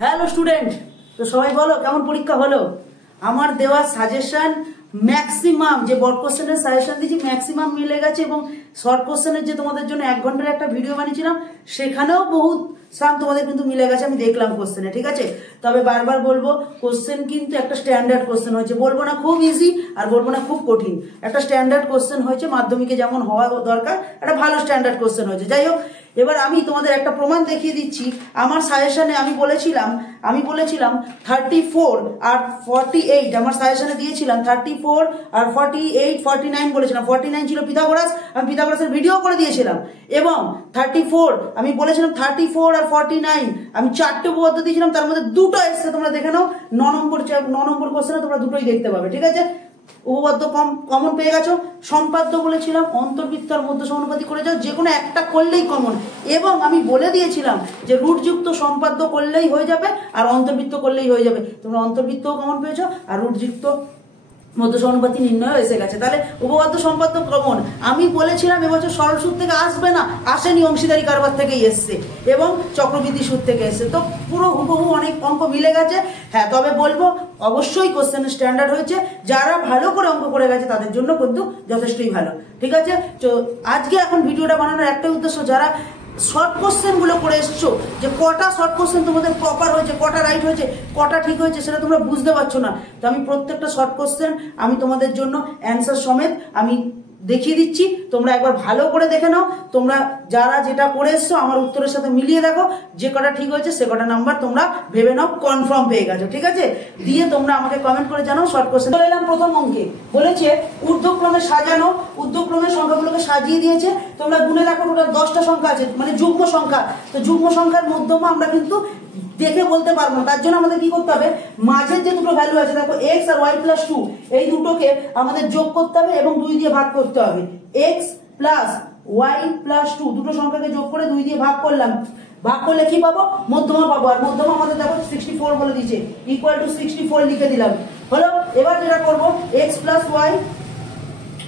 Hello student, তো সবাই বলো কেমন পরীক্ষা হলো। আমার দেওয়া সাজেশন ম্যাক্সিমাম যে বড় কোশ্চেনের সাজেশন দিয়েছি ম্যাক্সিমাম মিলে গেছে, এবং শর্ট কোশ্চেনের যে তোমাদের জন্য 1 ঘন্টার একটা ভিডিও বানিয়েছিলাম সেখানেও বহুত সাম তোমাদের কিন্তু মিলে গেছে, আমি দেখলাম কোশ্চেনে। ঠিক আছে, তবে বারবার বলবো কোশ্চেন কিন্তু একটা স্ট্যান্ডার্ড কোশ্চেন হয়েছে, বলবো না খুব ইজি আর বলবো না খুব কঠিন, একটা স্ট্যান্ডার্ড কোশ্চেন হয়েছে, মাধ্যমিকে যেমন হওয়া দরকার একটা ভালো স্ট্যান্ডার্ড কোশ্চেন হয়েছে। যাই হোক, এবার আমি তোমাদের একটা প্রমাণ দেখিয়ে দিচ্ছি। আমার সাজেশনে আমি বলেছিলাম 34 আর 48, আমার সাজেশনে দিয়েছিলাম 34 আর 48 49 বলেছিলাম। 49 ছিল পিথাগোরাস, আমি পিথাগোরাসের ভিডিও করে দিয়েছিলাম। এবং 34 আমি বলেছিলাম 34 আর 49 আমি 4টে উপপাদ্য দিয়েছিলাম, তার মধ্যে দুটো এসছে, তোমরা দেখে নাও। 9 নম্বর কোশ্চেনে তোমরা দুটোই দেখতে পাবে। ঠিক আছে, উপপাদ্য কমন পেয়ে গেছো। সম্পাদ্য বলেছিলাম অন্তর্বৃত্ত আর মধ্য সমানুপাতি করে যাও, যে কোনো একটা করলেই কমন। এবং আমি বলে দিয়েছিলাম যে রুটযুক্ত সম্পাদ্য করলেই হয়ে যাবে আর অন্তর্বৃত্ত করলেই হয়ে যাবে। তোমরা অন্তর্বৃত্তও কমন পেয়েছো আর রুটযুক্ত মধ্য সমানুপাতি নির্ণয় এসে গেছে। তাহলে উপপাদ্য সম্পাদ্য কমন। আমি বলেছিলাম এবছর সরল সুদ থেকে আসবে না, আসেনি, অংশীদারি কারবার থেকেই এসছে এবং চক্রবৃদ্ধি সুদ থেকে এসছে। তো পুরো হুবহু অনেক অঙ্ক মিলে গেছে। হ্যাঁ, তবে বলবো অবশ্যই কোশ্চেনের স্ট্যান্ডার্ড হয়েছে, যারা ভালো করে অঙ্ক করে গেছে তাদের জন্য কিন্তু যথেষ্টই ভালো। ঠিক আছে, তো আজকে এখন ভিডিওটা বানানোর একটা উদ্দেশ্য, যারা শর্ট কোশ্চেন গুলো করে এসছো, যে কটা শর্ট কোশ্চেন তোমাদের প্রপার হয়েছে, কটা রাইট হয়েছে, কটা ঠিক হয়েছে, সেটা তোমরা বুঝতে পারছো না। তো আমি প্রত্যেকটা শর্ট কোশ্চেন আমি তোমাদের জন্য অ্যান্সার সমেত আমি দেখিয়ে দিচ্ছি, তোমরা একবার ভালো করে দেখে নাও। তোমরা যারা যেটা করে এসছো আমার উত্তরের সাথে মিলিয়ে দেখো, যে কটা ঠিক হয়েছে সে কটা নাম্বার তোমরা ভেবে নাও কনফার্ম পেয়ে গেছো। ঠিক আছে, দিয়ে তোমরা আমাকে কমেন্ট করে জানাও শর্ট কোশ্চেন। চলে এলাম প্রথম অঙ্কে। বলেছে ঊর্ধ্বক্রমে সাজানো, ঊর্ধ্বক্রমের সংখ্যাগুলোকে সাজিয়ে দিয়েছে। তোমরা গুনে দেখো, টোটাল 10টা সংখ্যা আছে, মানে যুগ্ম সংখ্যা। তো যুগ্ম সংখ্যার মধ্যমা আমরা কিন্তু দেখে বলতে পারবো না, তার জন্য আমাদের কি করতে হবে, মাঝের যে দুটো ভ্যালু আছে দেখো x আর y প্লাস 2, এই দুটোকে আমাদের যোগ করতে হবে এবং 2 দিয়ে ভাগ করতে হবে। x প্লাস y প্লাস 2 দুটো সংখ্যাকে যোগ করে 2 দিয়ে ভাগ করলাম, ভাগ করলে কি পাবো, মধ্যমা পাবো। আর মধ্যমা আমাদের দেখো 64 বলে দিয়েছে, ইকুয়াল টু 64 লিখে দিলাম। হলো, এবার যেটা করবো x প্লাস y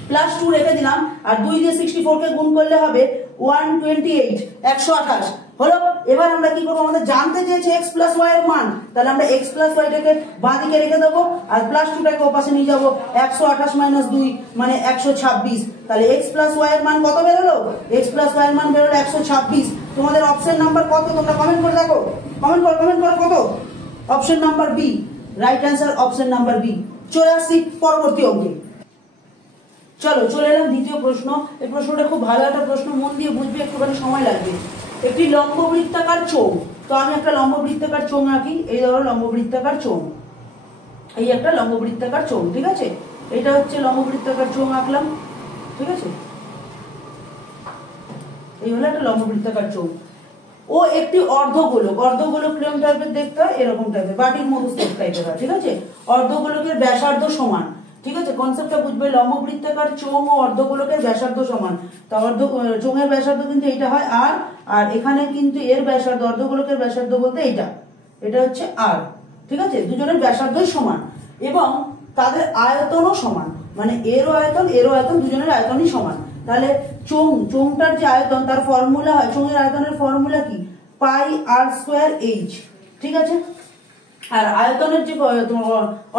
প্লাস 2 রেখে দিলাম, আর 2 দিয়ে 64 কে গুণ করলে হবে 128, 128 হলো। এবার আমরা কি করবো, আমাদের জানতে চেয়েছে x প্লাস y এর মান, তাহলে আমরা x প্লাস y টাকে বাঁ দিকে রেখে দেবো আর প্লাস 2 টাকে ওপাশে নিয়ে যাবো। 128 মাইনাস 2 মানে 126। তাহলে x প্লাস y এর মান কত বেরোলো, x প্লাস y এর মান বেরোলো 126। তোমাদের অপশন নাম্বার কত তোমরা কমেন্ট করে দেখো, কমেন্ট করো কত। Option number B, right answer option number B. চলে আসছি পরবর্তী অঙ্কে। চলে এলাম দ্বিতীয় প্রশ্ন। এই প্রশ্নটা খুব ভালো একটা প্রশ্ন, মন দিয়ে বুঝবে, একটুখানি সময় লাগবে। একটি লম্ববৃত্তাকার চোঙ, তো আমি একটা লম্ববৃত্তাকার চোঙ আঁকি। এই ধরো লম্ববৃত্তাকার চোঙ, এই একটা লম্ববৃত্তাকার চোঙ। ঠিক আছে, এটা হচ্ছে লম্ববৃত্তাকার চোঙ আঁকলাম। ঠিক আছে, এই হলো একটা লম্ববৃত্তাকার চোঙ। ও একটি অর্ধগোলক, অর্ধগোলক কিরকম টাইপের দেখতে হয়, এরকম টাইপের, বাটির মতো টাইপের হয়। ঠিক আছে, অর্ধগোলকের ব্যাসার্ধ সমান। ঠিক আছে, কনসেপ্টটা বুঝবে, লম্ববৃত্তাকার চোঙ ও অর্ধগোলকের ব্যাসার্ধ সমান। তা চোঙের ব্যাসার্ধ কিন্তু এইটা হয় আর, আর এখানে কিন্তু এর ব্যাসার্ধ, অর্ধগোলকের ব্যাসার্ধ বলতে এটা হচ্ছে আর। ঠিক আছে, দুজনের ব্যাসার্ধই সমান এবং তাদের আয়তনও সমান, মানে এরও আয়তন দুজনের আয়তনই সমান। তাহলে চোঙটার যে আয়তন তার ফর্মুলা হয়, চোঙের আয়তনের ফর্মুলা কি, পাই আর স্কোয়ার এইচ। ঠিক আছে, আর আয়তনের যে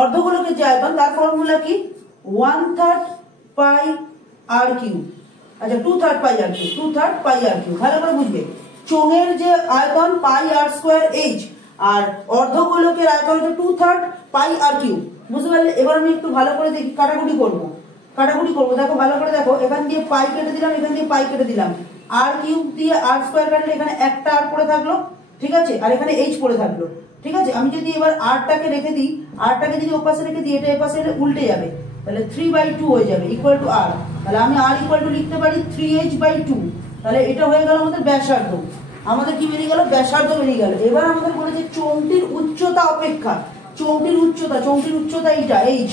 অর্ধগোলকের যে আয়তন তার ফর্মুলা কি, 1/3 পাই আর কিউ। আচ্ছা, 2/3 পাই আর কিউ, 2/3 পাই আর কিউ। ভালো করে বুঝবে, চোঙের যে আয়তন পাই আর স্কোয়ার এইচ আর অর্ধগোলকের আয়তন হচ্ছে 2/3 পাই আর কিউ। বুঝতে পারলে? এবার আমি একটু ভালো করে দেখি, কাটাকুটি করবো। দেখো ভালো করে দেখো, এখান দিয়ে পাই কেটে দিলাম, এখান দিয়ে পাই কেটে দিলাম, আর কিউব দিয়ে আর স্কোয়ার কাটলে এখানে একটা আর পড়ে থাকলো। ঠিক আছে, আর এখানে এইচ পড়ে থাকলো। ঠিক আছে, আমি যদি এবার আরটাকে রেখে দিই, আরটাকে যদি ওপাশে রেখে দিই, এটা এপাশে এলে উল্টে যাবে, তাহলে 3/2 হয়ে যাবে ইকুয়াল টু আর। তাহলে আমি আর ইকুয়াল টু লিখতে পারি 3h/2। তাহলে এটা হয়ে গেল আমাদের ব্যাসার্ধ। আমাদের কি বেরিয়ে গেল, ব্যাসার্ধ বেরিয়ে গেল। এবার আমাদের বলেছে চোঙটির উচ্চতা অপেক্ষা, চোঙটির উচ্চতা এইটা এইচ,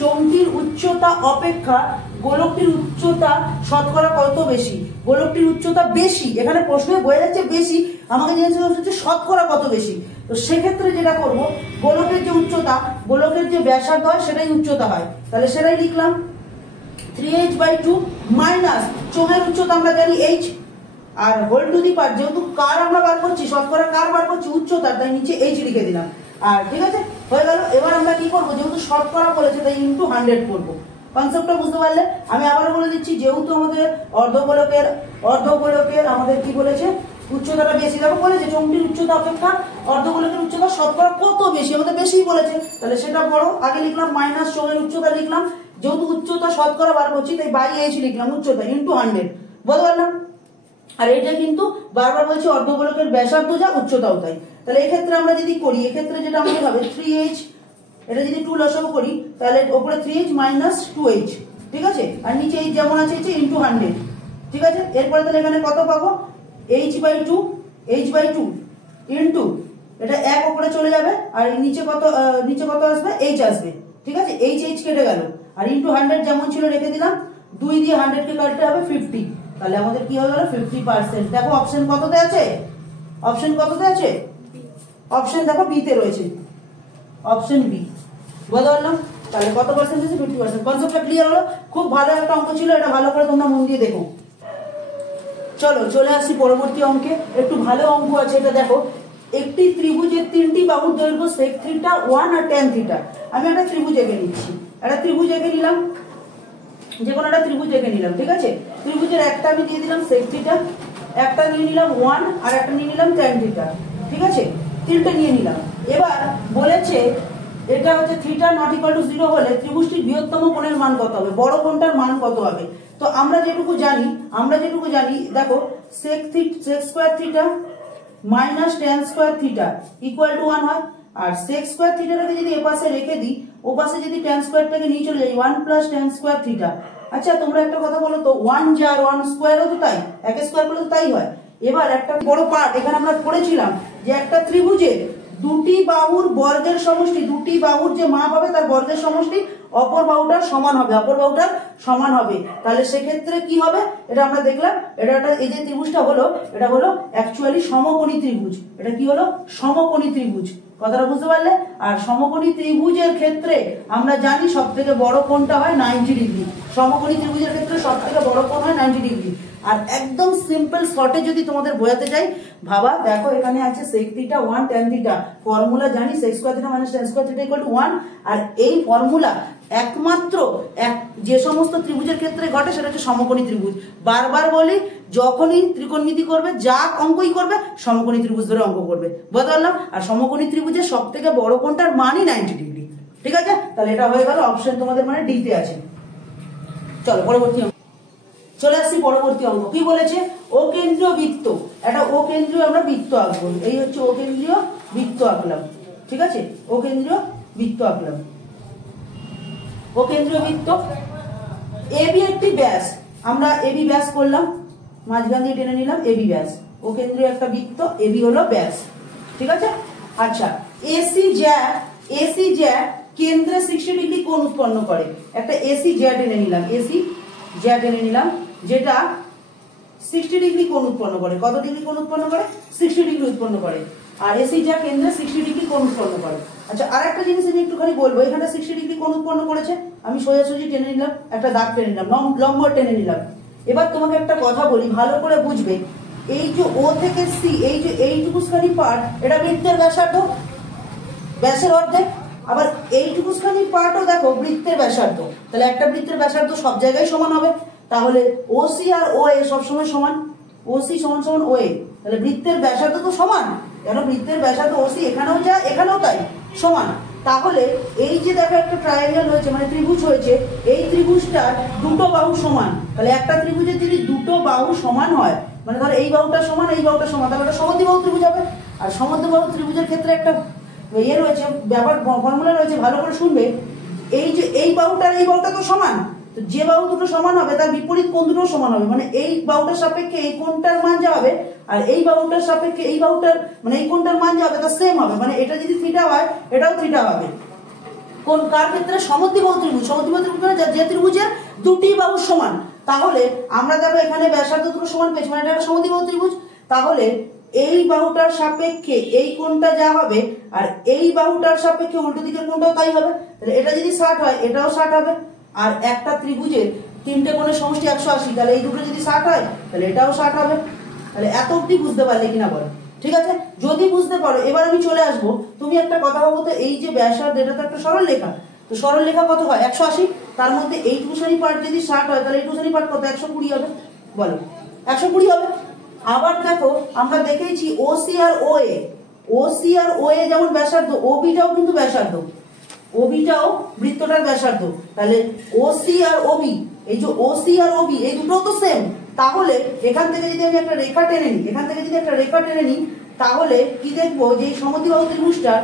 চোঙটির উচ্চতা অপেক্ষা গোলকটির উচ্চতা শতকরা কত বেশি। গোলকটির উচ্চতা বেশি, এখানে প্রশ্নে বোঝা যাচ্ছে বেশি, আমাকে জিজ্ঞেস হচ্ছে শতকরা কত বেশি। তো সেক্ষেত্রে যেটা করব, গোলকের যে উচ্চতা, গোলকের যে ব্যাসার্ধ হয় সেটাই উচ্চতা হয়, তাহলে সেটাই লিখলাম 3h/2 মাইনাস চোঙের উচ্চতা আমরা জানি h, আর হোল টু দি পাওয়ার যেহেতু কার আমরা বার করছি, শতকরা কার বার করছি, উচ্চতার, তাই নিচে এইচ লিখে দিলাম। আর ঠিক আছে, হয়ে গেল। এবার আমরা কি করবো, যেহেতু শতকরা বলেছে তাই ইন্টু 100 করবো। কনসেপ্টটা বুঝতে পারলে? আমি আবার বলে দিচ্ছি, যেহেতু আমাদের অর্ধগোলকের আমাদের কি বলেছে, উচ্চতাটা বেশি। দেখো বলেছে চোঙটির উচ্চতা অপেক্ষা অর্ধগোলকের উচ্চতা শতকরা কত বেশি, আমাদের বেশিই বলেছে, তাহলে সেটা বড়। আগে লিখলাম মাইনাস চোঙের উচ্চতা লিখলাম, যেহেতু উচ্চতা শতকরা বার করছি তাই বাই এইচ লিখলাম, উচ্চতা ইন্টু 100, বলতে পারলাম। আর এটা কিন্তু বারবার বলছি অর্ধগোলকের ব্যাসার্ধ যা উচ্চতাও তাই। তাহলে এক্ষেত্রে আমরা যদি করি, এক্ষেত্রে যেটা আমাদের হবে 3h, এটা যদি 2 লসাগু করি তাহলে উপরে 3h মাইনাস 2h, ঠিক আছে, আর নিচে h যেমন আছে ইন্টু 100, ঠিক আছে। এরপরে তাহলে এখানে কত পাবো, h/2 ইন্টু এটা 1 উপরে চলে যাবে, আর নিচে কত আসবে, h আসবে, ঠিক আছে, h কেটে গেল, আর ইন্টু 100 যেমন ছিল রেখে দিলাম, 2 দিয়ে 100 কে কাটতে হবে 50, তাহলে আমাদের কি হয়ে গেল 50%। দেখো অপশন কততে আছে, অপশন দেখো বি তে রয়েছে, অপশন বি, বুঝতে পারলাম। তাহলে কত পার্সেন্ট আছে, 50%। কনসেপ্টটা ক্লিয়ার হলো? খুব ভালো একটা অঙ্ক ছিল, এটা ভালো করে তোমরা মন দিয়ে দেখো। চলো চলে আসি পরবর্তী অঙ্কে, একটু ভালো অঙ্ক আছে এটা। দেখো, একটি ত্রিভুজের 3টি বাহুর দৈর্ঘ্য sec θ, 1 আর tan θ। আমি একটা ত্রিভুজ এঁকে নিচ্ছি, একটা ত্রিভুজ এঁকে নিলাম, যে কোনো একটা ত্রিভুজ এঁকে নিলাম, ঠিক আছে। ত্রিভুজের একটা আমি দিয়ে দিলাম sec θ, একটা নিয়ে নিলাম 1 আর একটা নিয়ে নিলাম tan θ, ঠিক আছে, তিনটে নিয়ে নিলাম। এবার বলেছে এটা হচ্ছে θ নট ইকুয়াল টু 0 হলে ত্রিভুজটির বৃহত্তম কোণের মান কত হবে, বড় কোণটার মান কত হবে। তো আমরা যেটুকু জানি দেখো sec square θ minus tan square θ equal to 1 হয়, আর sec স্কয়ার থিটাটাকে যদি এপাশে রেখে দিই, ওপাশে যদি tan স্কয়ারটাকে নিয়ে চলে যাই 1 প্লাস tan স্কয়ার θ। আচ্ছা তোমরা একটা কথা বলো তো, 1 যার 1 স্কয়ারও তো তাই, এক স্কয়ার করলে তো তাই হয়। এবার একটা বড় পার্ট এখানে আমরা পড়েছিলাম যে একটা ত্রিভুজের দুটি বাহুর বর্গের সমষ্টি, দুটি বাহুর যে মাপ হবে তার বর্গের সমষ্টি অপর বাহুটার সমান হবে, তাহলে সেক্ষেত্রে কি হবে, এটা আমরা দেখলাম। এটা এই যে ত্রিভুজটা হলো, এটা হলো অ্যাকচুয়ালি সমকোণী ত্রিভুজ। এটা কি হলো, সমকোণী ত্রিভুজ, কথাটা বুঝতে পারলে? আর সমকোণী ত্রিভুজের ক্ষেত্রে আমরা জানি সব থেকে বড় কোণটা হয় 90 ডিগ্রি। সমকোণী ত্রিভুজের ক্ষেত্রে সব থেকে বড় কোণ হয় 90 ডিগ্রি। আর একদম সিম্পল শর্টে যদি তোমাদের বোঝাতে চাই, ভাবা, দেখো এখানে আছে sec θ 1 tan θ, ফর্মুলা জানি sec square θ minus tan square θ equal to 1। আর এই ফর্মুলা একমাত্র যে সমস্ত ত্রিভুজের ক্ষেত্রে ঘটে সেটা হচ্ছে সমকোণী ত্রিভুজ। বারবার বলি, যখনই ত্রিকোণমিতি করবে, যা অঙ্কই করবে, সমকোণী ত্রিভুজ ধরে অঙ্ক করবে, বুঝতে পারলাম। আর সমকোণী ত্রিভুজের সব থেকে বড় কোণটার মানই 90 ডিগ্রি, ঠিক আছে। তাহলে এটা হয়ে গেল অপশন তোমাদের মানে ডি তে আছে। চলো পরবর্তী অঙ্ক চলে আসছি। পরবর্তী অঙ্ক কি বলেছে, ও কেন্দ্রীয় বৃত্ত, একটা ও কেন্দ্রীয় আমরা বৃত্ত আঁকবো। এই হচ্ছে ও কেন্দ্রীয় বৃত্ত আঁকলাম, ঠিক আছে, ও কেন্দ্রীয় বৃত্ত আঁকলাম। ও কেন্দ্রীয় বৃত্ত, এবি একটি ব্যাস, আমরা এবি ব্যাস করলাম, মাঝখান দিয়ে টেনে নিলাম এবি ব্যাস। ও কেন্দ্রীয় একটা বৃত্ত, এবি হলো ব্যাস, ঠিক আছে। আচ্ছা, এসি জ্যা কেন্দ্রে 60 ডিগ্রি কোণ উৎপন্ন করে। একটা এসি জ্যা টেনে নিলাম, যেটা 60 ডিগ্রি কোণ উৎপন্ন করে। কত ডিগ্রি কোণ উৎপন্ন করে, 60 ডিগ্রি উৎপন্ন করে। আর এসি জ্যা কেন্দ্রে 60 ডিগ্রি কোণ উৎপন্ন করে। আচ্ছা, আর একটা জিনিস আমি একটুখানি বলবো, এখানে 60 ডিগ্রি কোণ উৎপন্ন করেছে, আমি সোজাসুজি টেনে নিলাম, একটা দাগ টেনে নিলাম, লম্ব টেনে নিলাম। এবার তোমাকে একটা কথা বলি, ভালো করে বুঝবে, এই যে ও থেকে সি, এই যে এইটুকুখানি পার্ট, এটা বৃত্তের ব্যাসার্ধ, ব্যাসের অর্ধেক। আবার এইটুকুখানি পার্টও দেখো বৃত্তের ব্যাসার্ধ, তাহলে একটা বৃত্তের ব্যাসার্ধ সব জায়গায় সমান হবে। তাহলে ওসি আর ও এ সবসময় সমান, ওসি সমান সমান ও এ, তাহলে বৃত্তের ব্যাসার্ধ তো সমান, কেন বৃত্তের ব্যাসার্ধ ওসি এখানেও যা এখানেও তাই সমান। তাহলে এই যে দেখো একটা ট্রায়াঙ্গেল হয়েছে, মানে ত্রিভুজ হয়েছে, এই ত্রিভুজটার দুটো বাহু সমান। তাহলে একটা ত্রিভুজের যদি দুটো বাহু সমান হয়, মানে ধরো এই বাহুটা সমান, এই বাহুটা সমান, তাহলে একটা সমদ্বিবাহু ত্রিভুজ হবে। আর সমদ্বিবাহু ত্রিভুজের ক্ষেত্রে একটা ইয়ে রয়েছে, ব্যাপার ফর্মুলা রয়েছে, ভালো করে শুনবে। এই যে এই বাহুটা আর এই বাহুটা তো সমান, তো যে বাহু দুটো সমান হবে তার বিপরীত কোণ দুটো সমান হবে, মানে এই বাহুটার সাপেক্ষে এই কোণটার মান যা হবে, আর এই বাহুটার সাপেক্ষে এই বাহুটার মানে এই কোণটার মান যা হবে তা সেম হবে, মানে এটা যদি থিটা হয় এটাও থিটা হবে। কোন কার ক্ষেত্রে, সমদ্বিবাহু ত্রিভুজ। সমদ্বিবাহু ত্রিভুজ মানে যে ত্রিভুজের দুটি বাহু সমান। তাহলে আমরা দেখো এখানে ব্যাসার্ধ দুটো সমান পেয়েছি, মানে এটা একটা সমদ্বিবাহু ত্রিভুজ। তাহলে এই বাহুটার সাপেক্ষে এই কোণটা যা হবে, আর এই বাহুটার সাপেক্ষে উল্টো দিকের কোণটাও তাই হবে। তাহলে এটা যদি 60 হয় এটাও 60 হবে। আর একটা ত্রিভুজের তিনটে কোণের সমষ্টি 180, তাহলে এই দুটো যদি 60 হয় তাহলে এটাও 60 হবে। তাহলে এত অব্দি বুঝতে পারলে কিনা বলো, ঠিক আছে? যদি বুঝতে পারো এবার আমি চলে আসবো, তুমি একটা কথা ভাবো তো, এই যে ব্যাসার্ধ এটা তো একটা সরল রেখা, তো সরল রেখা কত হয় 180, তার মধ্যে এইটুকুখানি পার্ট যদি 60 হয় তাহলে এইটুকুখানি পার্ট কত 120 হবে, বলো 120 হবে। আবার দেখো আমরা দেখেছি ওসি আর ওএ, ওসি আর ওএ যেমন ব্যাসার্ধ, ওবিটাও কিন্তু ব্যাসার্ধ, ওবিটাও বৃত্তটার ব্যাসার্ধ, তাহলে ওসি আর ওবি, এই যে ওসি আর ওবি এই দুটো তো সেম, তাহলে এখান থেকে যদি আমি একটা রেখা টেনে নিই, এখান থেকে যদি একটা রেখা টেনে নিই, তাহলে কি দেখবো যে সমদ্বিবাহু ত্রিভুজটার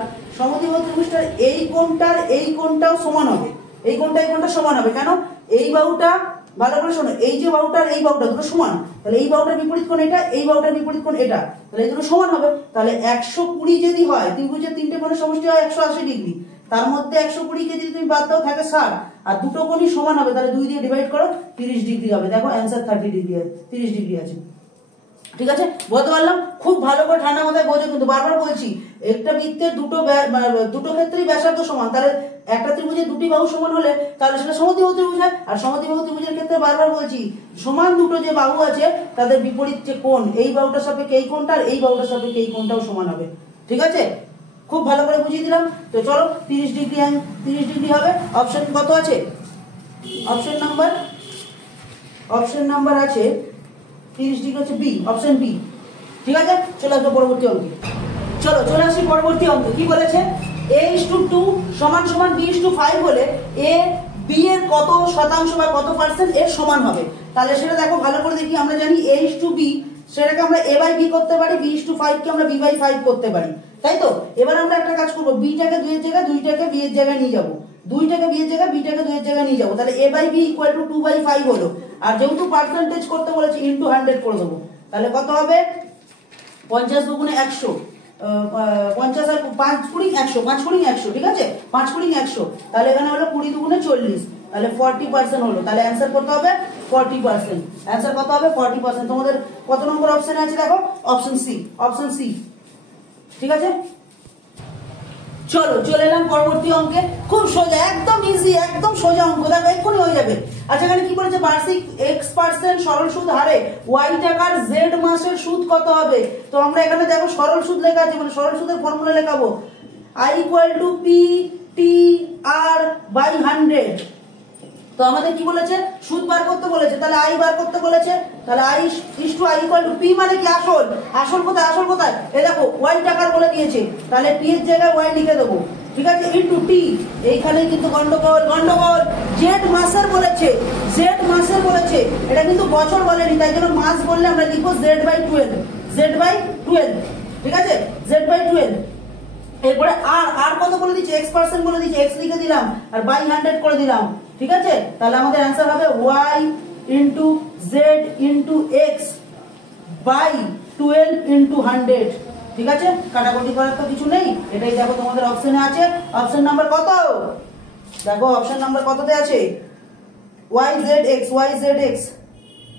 এই কোণটার এই কোণটাও সমান হবে, এই কোণটা সমান হবে। কেন? এই বাহুটা, ভালো করে শোনো, এই যে বাহুটার এই বাহুটা দুটো সমান, তাহলে এই বাহুটার বিপরীত কোণ এটা, এই বাহুটার বিপরীত কোণ এটা, তাহলে এই দুটো সমান হবে। তাহলে 120 যদি হয়, ত্রিভুজের তিনটে কোণের সমষ্টি হয় 180 ডিগ্রি, তার মধ্যে 120 কে যদি তুমি বাদ দাও থাকে 60, আর দুটো কোণই সমান হবে, তাহলে 2 দিয়ে ডিভাইড করো 30 ডিগ্রি হবে। দেখো অ্যান্সার 30 ডিগ্রি, 30 ডিগ্রি আছে। ঠিক আছে, বলতে পারলাম? খুব ভালো করে ঠান্ডা মাথায় বোঝো, কিন্তু বারবার বলছি একটা বৃত্তের দুটো ক্ষেত্রেই ব্যাসার্ধ সমান, তাহলে একটা ত্রিভুজের দুটি বাহু সমান হলে তাহলে সেটা সমদ্বিবাহু ত্রিভুজ হয়। আর সমদ্বিবাহু ত্রিভুজের ক্ষেত্রে বারবার বলছি সমান দুটো যে বাহু আছে তাদের বিপরীত যে কোণ, এই বাহুটার সাপেক্ষে এই কোণটা আর এই বাহুটার সাপেক্ষে এই কোণটাও সমান হবে। ঠিক আছে, খুব ভালো করে বুঝিয়ে দিলাম। তো চলো 30 ডিগ্রি হবে। অপশন কত আছে? অপশন নাম্বার আছে 30 ডিগ্রি হচ্ছে বি, অপশন বি। ঠিক আছে, চলে আসবো পরবর্তী অঙ্কে। চলে আসি পরবর্তী অঙ্কে। কি বলেছে? a:2 সমান সমান b:5 হলে a b এর কত শতাংশ বা কত পার্সেন্ট এর সমান হবে। তাহলে সেটা দেখো ভালো করে দেখি। আমরা জানি a:b, সেটাকে আমরা a/b করতে পারি, b:5 কে আমরা b/5 করতে পারি, তাই তো? এবার আমরা একটা কাজ করবো, b-টাকে 2 এর জায়গায়, 2টাকে b এর জায়গায় নিয়ে যাবো, 2টাকে b এর জায়গায়, b-টাকে 2 এর জায়গায় নিয়ে যাবো, তাহলে a/b = 2/5 হলো। আর যেহেতু পার্সেন্টেজ করতে বলেছে ইনটু 100 করে দেবো, তাহলে কত হবে? 50 দুগুণে 100, 50 আর 5 কুড়ি 100, 5 কুড়ি 100, ঠিক আছে, 5 কুড়ি 100, তাহলে এখানে হলো 20 দুগুণে 40, তাহলে 40% হলো। তাহলে অ্যান্সার কত হবে? 40%। অ্যান্সার কত হবে? 40%। তোমাদের কত নম্বর অপশনে আছে দেখো? Option C. ঠিক আছে, চলে এলাম পরবর্তী অঙ্কে। খুব সোজা, একদম ইজি, একদম সোজা অঙ্ক, দেখো এক্ষুনি হয়ে যাবে। আচ্ছা, এখানে কি বলেছে? বার্ষিক x% সরল সুদ হারে y টাকার z মাসের সুদ কত হবে? তো আমরা এখানে দেখো সরল সুদ লেখা আছে, মানে সরল সুদের formula লেখাবো, i = p t r by 100। তো আমাদের কি বলেছে? সুদ বার করতে বলেছে, তাহলে i বার করতে বলেছে, তাহলে i = p মানে কি? আসল কোথায়? এই দেখো y টাকার বলে দিয়েছে, তাহলে p এর জায়গায় y লিখে দেবো, ঠিক আছে, ইনটু t। এইখানে কিন্তু গন্ডগোল, z মাসের বলেছে, এটা কিন্তু বছর বলেনি, তাই জন্য মাস বললে আমরা লিখবো z/12, ঠিক আছে, z/12। এরপরে আর কত বলে দিচ্ছে? x% বলে দিচ্ছে, x লিখে দিলাম আর বাই 100 করে দিলাম, ঠিক আছে। তাহলে আমাদের অ্যান্সার হবে y * z * x বাই 12 * 100। ঠিক আছে, কাটাকুটি করার তো কিছু নেই, এটাই দেখো তোমাদের অপশনে আছে। অপশন নাম্বার কত? দেখো অপশন নাম্বার কততে আছে? yzx,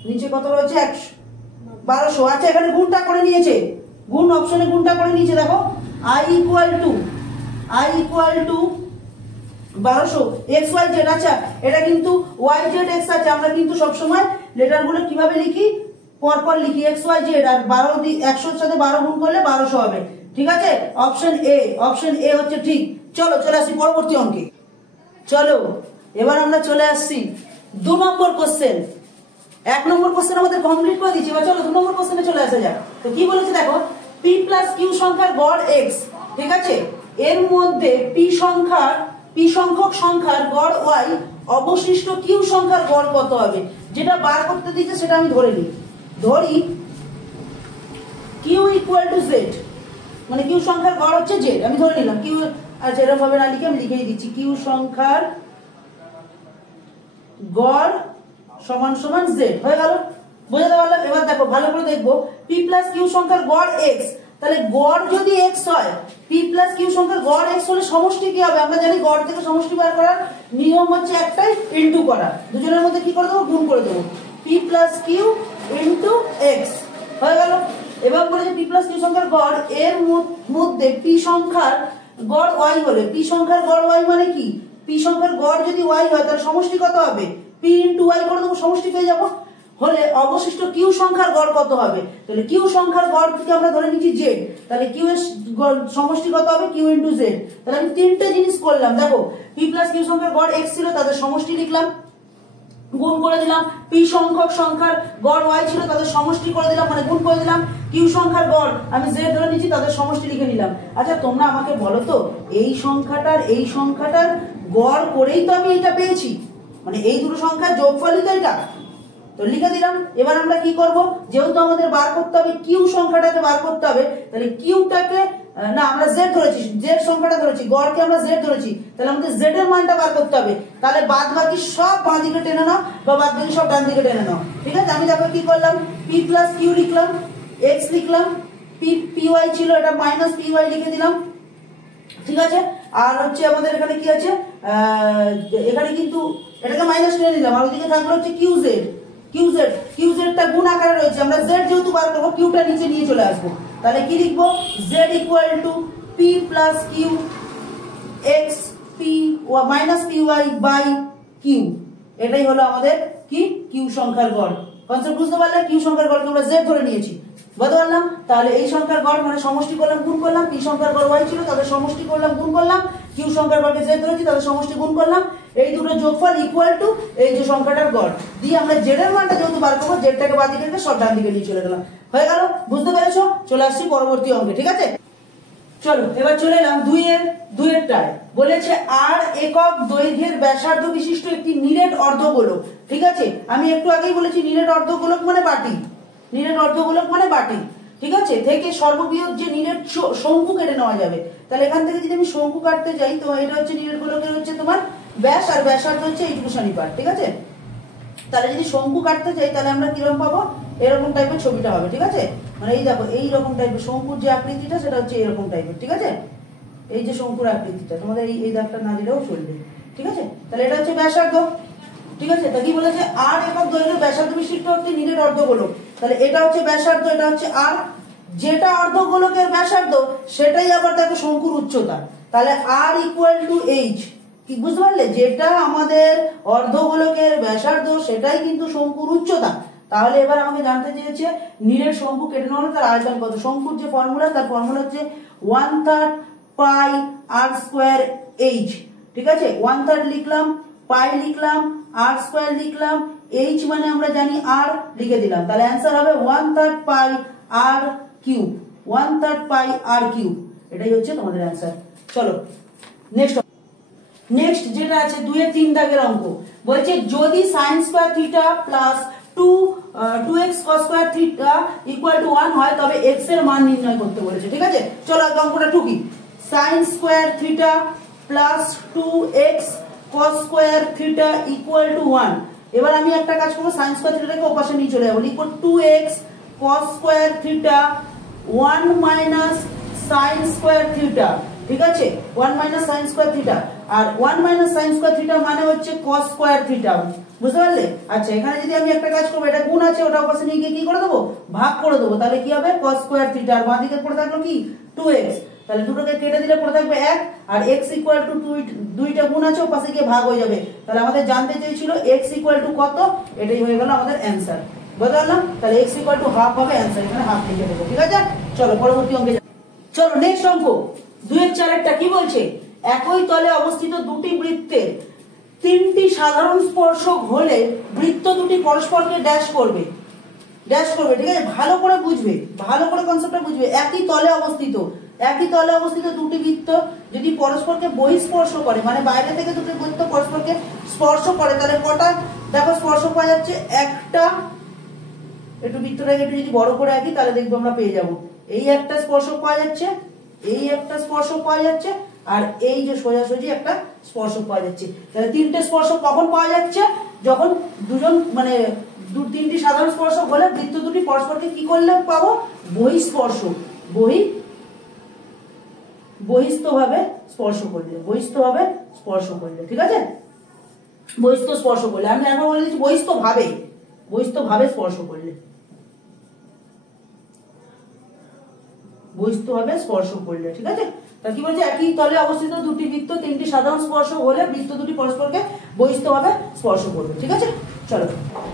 নিচে কত রয়েছে? 1200। আচ্ছা, এখানে গুণটা করে নিয়েছে, অপশনে গুণটা করে নিয়েছে। দেখো i = 1200 xyz। আচ্ছা, এটা কিন্তু yzx আছে, আমরা কিন্তু সবসময় লেটারগুলো কিভাবে লিখি? পরপর লিখি, xyz, আর 100 সাথে 12 গুণ করলে 1200 হবে, ঠিক আছে। অপশন এ হচ্ছে ঠিক। চলে আসি পরবর্তী অঙ্কে। এবার আমরা চলে আসছি 2 নম্বর কোশ্চেন। 1 নম্বর কোশ্চেন আমাদের কমপ্লিট করে দিচ্ছি, এবার চলো 2 নম্বর কোশ্চেনে চলে আসা যাক। তো কি বলেছে দেখো? p + q সংখ্যার গড় x, ঠিক আছে, এর মধ্যে p সংখ্যক সংখ্যার গড় y, অবশিষ্ট q সংখ্যার গড় কত হবে? যেটা বার করতে দিচ্ছে সেটা আমি ধরি q = z, মানে q সংখ্যার গড় হচ্ছে z, আমি ধরে নিলাম q। আচ্ছা, এরকম ভাবে না লিখে আমি লিখেই দিচ্ছি, q সংখ্যার গড় সমান z, হয়ে গেল, বুঝতে পারলাম। এবার দেখো ভালো করে দেখবো, p + q সংখ্যার গড় x, তাহলে গড় যদি x হয়, p + q সংখ্যার গড় x হলে সমষ্টি কি হবে? আমরা জানি গড় থেকে সমষ্টি বার করার নিয়ম হচ্ছে একটাই, ইনটু করা, দুজনের মধ্যে কি করে দেবো? গুণ করে দেবো, p + q * x, হয়ে গেল। এবার বলেছে p + q সংখ্যার গড়, এর মধ্যে p সংখ্যার গড় y হলে, p সংখ্যার গড় y মানে কি? p সংখ্যার গড় যদি y হয় তাহলে সমষ্টি কত হবে? p * y করে দেবো, সমষ্টি পেয়ে যাবো। হলে অবশিষ্ট কিউ সংখ্যার গড় কত হবে? তাহলে কিউ সংখ্যার গড় থেকে আমরা ধরে নিচ্ছি জেড, তাহলে কিউ এর সমষ্টি কত হবে? Q into Z. তাহলে আমি তিনটে জিনিস করলাম, দেখো পি প্লাস কিউ সংখ্যার গড় এক্স ছিল, তাদের সমষ্টি লিখলাম, গুণ করে দিলাম। পি সংখ্যক সংখ্যার গড় ওয়াই ছিল, তাদের সমষ্টি করে দিলাম, মানে গুণ করে দিলাম। কিউ সংখ্যার গড় আমি জেড ধরে নিচ্ছি, তাদের সমষ্টি লিখে নিলাম। আচ্ছা তোমরা আমাকে বলো তো, এই সংখ্যাটার গড় করেই তো আমি এটা পেয়েছি, মানে এই দুটো সংখ্যার যোগফলই তো এটা, তো লিখে দিলাম। এবার আমরা কি করব, যেহেতু আমাদের বার করতে হবে কিউ সংখ্যাটাকে বার করতে হবে, তাহলে কিউটাকে না আমরা জেড ধরেছি, জেড সংখ্যাটা ধরেছি, গড়কে আমরা জেড ধরেছি, তাহলে আমাদের জেড এর মানটা বার করতে হবে। তাহলে বাদ বাকি সব বাঁ দিকে টেনে নাও বা বাদ বাকি সব ডান দিকে টেনে নাও, ঠিক আছে। আমি দেখো কি করলাম, পি প্লাস কিউ লিখলাম, এক্স লিখলাম, পি ওয়াই ছিল, এটা মাইনাস পি ওয়াই লিখে দিলাম, ঠিক আছে। আর হচ্ছে আমাদের এখানে কি আছে, এখানে কিন্তু এটাকে মাইনাস টেনে নিলাম, আর ওইদিকে থাকলো হচ্ছে কিউজেডটা গুণ আকারে রয়েছে, আমরা জেড যেহেতু বার করবো কিউটা নিচে নিয়ে চলে আসবো, তাহলে কি লিখবো, Z equal to P plus Q X P minus P Y by Q. এটাই হলো আমাদের কি কিউ সংখ্যার গড়। কনসেপ্ট বুঝতে পারলে? কিউ সংখ্যার গড়কে আমরা জেড ধরে নিয়েছি, বুঝতে পারলাম। তাহলে এই সংখ্যার গড় মানে সমষ্টি করলাম, গুণ করলাম, পি সংখ্যার গড় ওয়াই ছিল, তাদের সমষ্টি করলাম, গুণ করলাম, কিউ সংখ্যার গড়কে জেড ধরেছি, তাদের সমষ্টি গুণ করলাম, এই দুটো যোগফল ইকুয়াল টু এই যে সংখ্যাটার গড় দিয়ে আমরা জেড এর মানটা যেহেতু বার করবো, জেডটাকে বাঁ দিকে রেখে সব ডান দিকে নিয়ে চলে গেলাম। হয়ে গেল? বুঝতে পেরেছো? চলে আসছি পরবর্তী অঙ্কে, ঠিক আছে। চলো এবার চলে এলাম দুইয়েরটায়। বলেছে আর একক দৈর্ঘ্যের ব্যাসার্ধ বিশিষ্ট একটি নিরেট অর্ধগোলক, ঠিক আছে। আমি একটু আগেই বলেছি নিরেট অর্ধগোলক মানে বাটি, নিরেট অর্ধগোলক মানে বাটি, ঠিক আছে, থেকে সর্ববৃহৎ যে নিরেট শঙ্কু কেটে নেওয়া যাবে। তাহলে এখান থেকে যদি আমি শঙ্কু কাটতে যাই, তো এটা হচ্ছে নিরেট গোলকের হচ্ছে তোমার ব্যাস, আর ব্যাসার্ধ হচ্ছে এইটুকু শনিবার, ঠিক আছে। তাহলে যদি শঙ্কু কাটতে চাই তাহলে আমরা কিরকম পাবো, এরকম টাইপের ছবিটা হবে, ঠিক আছে। মানে এই দেখো এইরকম টাইপের শঙ্কুর যে আকৃতিটা সেটা হচ্ছে এরকম টাইপের, ঠিক আছে। এই যে শঙ্কুর আকৃতিটা তোমাদের এই দাগটা না দিলেও চলবে, ঠিক আছে। তাহলে এটা হচ্ছে ব্যাসার্ধ, ঠিক আছে। তা কি বলেছে, আর একক দৈর্ঘ্যের ব্যাসার্ধ বিশিষ্ট একটি নিরেট অর্ধগোলক। তাহলে এটা হচ্ছে ব্যাসার্ধ, এটা হচ্ছে আর, যেটা অর্ধগোলকের ব্যাসার্ধ সেটাই আবার দেখো শঙ্কুর উচ্চতা। তাহলে আর ইকুয়াল টু এইচ, কি বুঝতে পারলে, যেটা আমাদের অর্ধগোলকের ব্যাসার্ধ সেটাই কিন্তু শঙ্কুর উচ্চতা। তাহলে এবার আমাকে জানতে চেয়েছে নিরেট শঙ্কু কেটে নেওয়া তার আয়তন কত। শঙ্কুর যে ফর্মুলা, তার ফর্মুলা হচ্ছে 1/3 পাই আর স্কোয়ার এইচ, ঠিক আছে। 1/3 লিখলাম, পাই লিখলাম, আর স্কোয়ার লিখলাম, এইচ মানে আমরা জানি আর, লিখে দিলাম। তাহলে অ্যান্সার হবে 1/3 পাই আর কিউব, 1/3 পাই আর কিউব, এটাই হচ্ছে তোমাদের অ্যান্সার। চলো নেক্সট যেটা আছে 2-3 দাগের অঙ্ক। বলছে যদি sin square theta plus 2x cos square theta equal to 1 হয় তবে x এর মান নির্ণয় করতে বলেছে, ঠিক আছে। চলো অঙ্কটা টুকি, sin square theta plus 2x cos square theta equal to 1। এবার আমি একটা কাজ করব, sin স্কয়ার থিটাটাকে ওপাশে নিয়ে চলে যাব, লিখব 2x cos square theta 1 minus sin square theta, ঠিক আছে, 1 মাইনাস sin স্কয়ার থিটা। আর 1 মাইনাস sin স্কয়ার থিটা মানে হচ্ছে cos স্কয়ার থিটা, বুঝতে পারলে। আচ্ছা এখানে যদি আমি একটা কাজ করব, এটা গুণ আছে, ওটা পাশে নিয়ে গিয়ে কি করে দেবো, ভাগ করে দেবো। তাহলে কি হবে, cos স্কয়ার থিটা, আর বাঁ দিকে পড়ে থাকলো কি 2x, তাহলে দুটোকে কেটে দিলে পড়ে থাকবে 1, আর x ইকুয়াল টু 2টা গুণ আছে, ওপাশে গিয়ে ভাগ হয়ে যাবে। তাহলে আমাদের জানতে চেয়েছিল x ইকুয়াল টু কত, এটাই হয়ে গেল আমাদের অ্যান্সার, বুঝলাম। তাহলে x ইকুয়াল টু হাফ হবে অ্যান্সার, এখানে হাফ লিখে দেবো, ঠিক আছে। চলো পরবর্তী অঙ্কে চলো নেক্সট অঙ্ক 2-4 কি বলছে, একই তলে অবস্থিত দুটি বৃত্তের 3টি সাধারণ স্পর্শক হলে বৃত্ত দুটি পরস্পরকে ড্যাশ করবে, ঠিক আছে। ভালো করে বুঝবে, ভালো করে কনসেপ্টটা বুঝবে। একই তলে অবস্থিত দুটি বৃত্ত যদি পরস্পরকে বহিঃস্পর্শ করে, মানে বাইরে থেকে দুটি বৃত্ত পরস্পরকে স্পর্শ করে, তাহলে কটা দেখো স্পর্শ পাওয়া যাচ্ছে, একটা, একটু বৃত্তটাকে একটু যদি বড় করে আঁকি তাহলে দেখবো আমরা পেয়ে যাবো, এই একটা স্পর্শক পাওয়া যাচ্ছে, এই একটা স্পর্শক পাওয়া যাচ্ছে, আর এই যে সোজাসুজি একটা স্পর্শক পাওয়া যাচ্ছে। তাহলে 3টে স্পর্শক কখন পাওয়া যাচ্ছে, যখন দুজন মানে 3টি সাধারণ স্পর্শক হলে বৃত্ত দুটি পরস্পরকে কি করলে পাবো, বহিঃস্পর্শ, বহিস্থভাবে স্পর্শ করলে, ঠিক আছে। বহিস্থ স্পর্শ করলে, আমি এখন বলে দিচ্ছি বহিস্থভাবে স্পর্শ করলে, ঠিক আছে। তা কি বলছে, একই তলে অবস্থিত দুটি বৃত্ত 3টি সাধারণ স্পর্শ হলে বৃত্ত দুটি পরস্পরকে বহিস্থভাবে স্পর্শ করবে, ঠিক আছে। চলো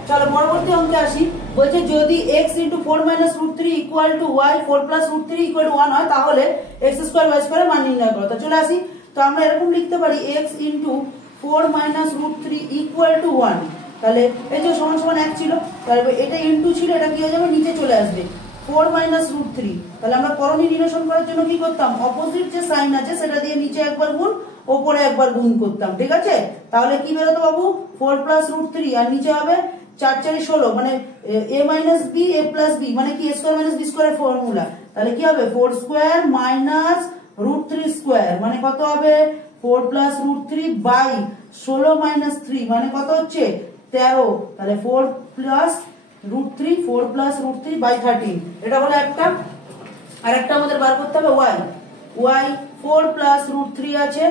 চলো পরবর্তী অঙ্কে আসি। বলছে যদি x into 4 minus root 3 equal to y 4 plus root 3 equal to 1 হয় তাহলে x স্কোয়ার y স্কোয়ারের মান নির্ণয় করো। তো চলে আসি। তো আমরা এরকম লিখতে পারি x into 4 minus root 3 equal to 1। তাহলে এই যে সমান সমান 1 ছিল, তাহলে এটা ইনটু ছিল, এটা কি হয়ে যাবে নিচে চলে আসবে 4 মাইনাস রুট 3। তাহলে আমরা করণীয় নিরসন করার জন্য কি করতাম, অপোজিট যে সাইন আছে সেটা দিয়ে নিচে একবার গুণ ওপরে একবার গুণ করতাম, ঠিক আছে। তাহলে কি বেরোতো বাবু 4 প্লাস রুট 3 আর নিচে হবে 4 4 16 মানে a minus b a plus b মানে কি a স্কয়ার মাইনাস b স্কয়ারের ফর্মুলা। তাহলে কি হবে 4 স্কয়ার মাইনাস রুট 3 স্কয়ার মানে কত হবে 4 প্লাস রুট 3 বাই 16 মাইনাস 3 মানে কত হচ্ছে 13। তাহলে 4 plus root 3 4 plus root 3 by 13 এটা হলো একটা। আর একটা আমাদের বার করতে হবে y 4 প্লাস রুট 3 আছে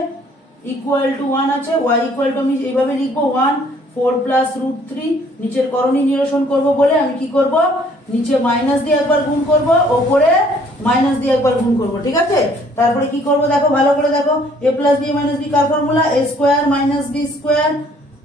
ইকুয়াল টু 1 আছে, y ইকুয়াল টু আমি এইভাবে লিখবো 1 4 প্লাস রুট 3 নিচের করণীয় নিরসন করব বলে আমি কি করব নিচে মাইনাস দিয়ে একবার গুণ করব ওপরে মাইনাস দিয়ে একবার গুণ করব, ঠিক আছে। তারপরে কি করব দেখো ভালো করে দেখো a plus b minus b কার formula a square minus b square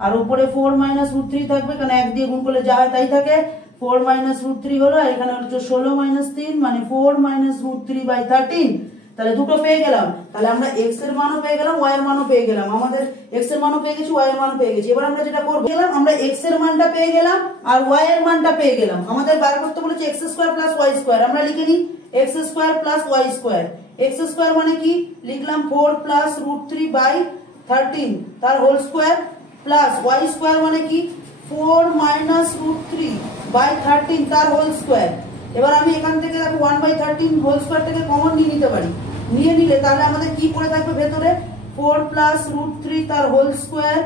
আর উপরে 4 মাইনাস রুট 3 থাকবে কারণ 1 দিয়ে গুণ করলে যা হয় তাই থাকে 4 মাইনাস রুট 3 হলো আর এখানে হচ্ছে 16 মাইনাস 3 মানে 4 মাইনাস রুট 3 বাই 13। তাহলে দুটো পেয়ে গেলাম। তাহলে আমরা x এর মানও পেয়ে গেলাম y এর মানও পেয়ে গেলাম, আমাদের x এর মানও পেয়ে গেছি y এর মানও পেয়ে গেছি। এবার আমরা যেটা করব আমরা x এর মানটা পেয়ে গেলাম আর y এর মানটা পেয়ে গেলাম। আমাদের বার করতে বলেছে x square plus y square, আমরা লিখে নিই x square plus y square. x square মানে কি লিখলাম 4 প্লাস রুট 3 বাই 13 তার whole square plus y square মানে কি 4 মাইনাস রুট 3 বাই 13 তার হোল স্কয়ার। এবার আমি এখান থেকে দেখো 1 বাই 13 হোল স্কয়ার থেকে কমন নিয়ে নিতে পারি, নিয়ে নিলে তাহলে আমাদের কি পড়ে থাকবে ভেতরে 4 প্লাস রুট 3 তার whole square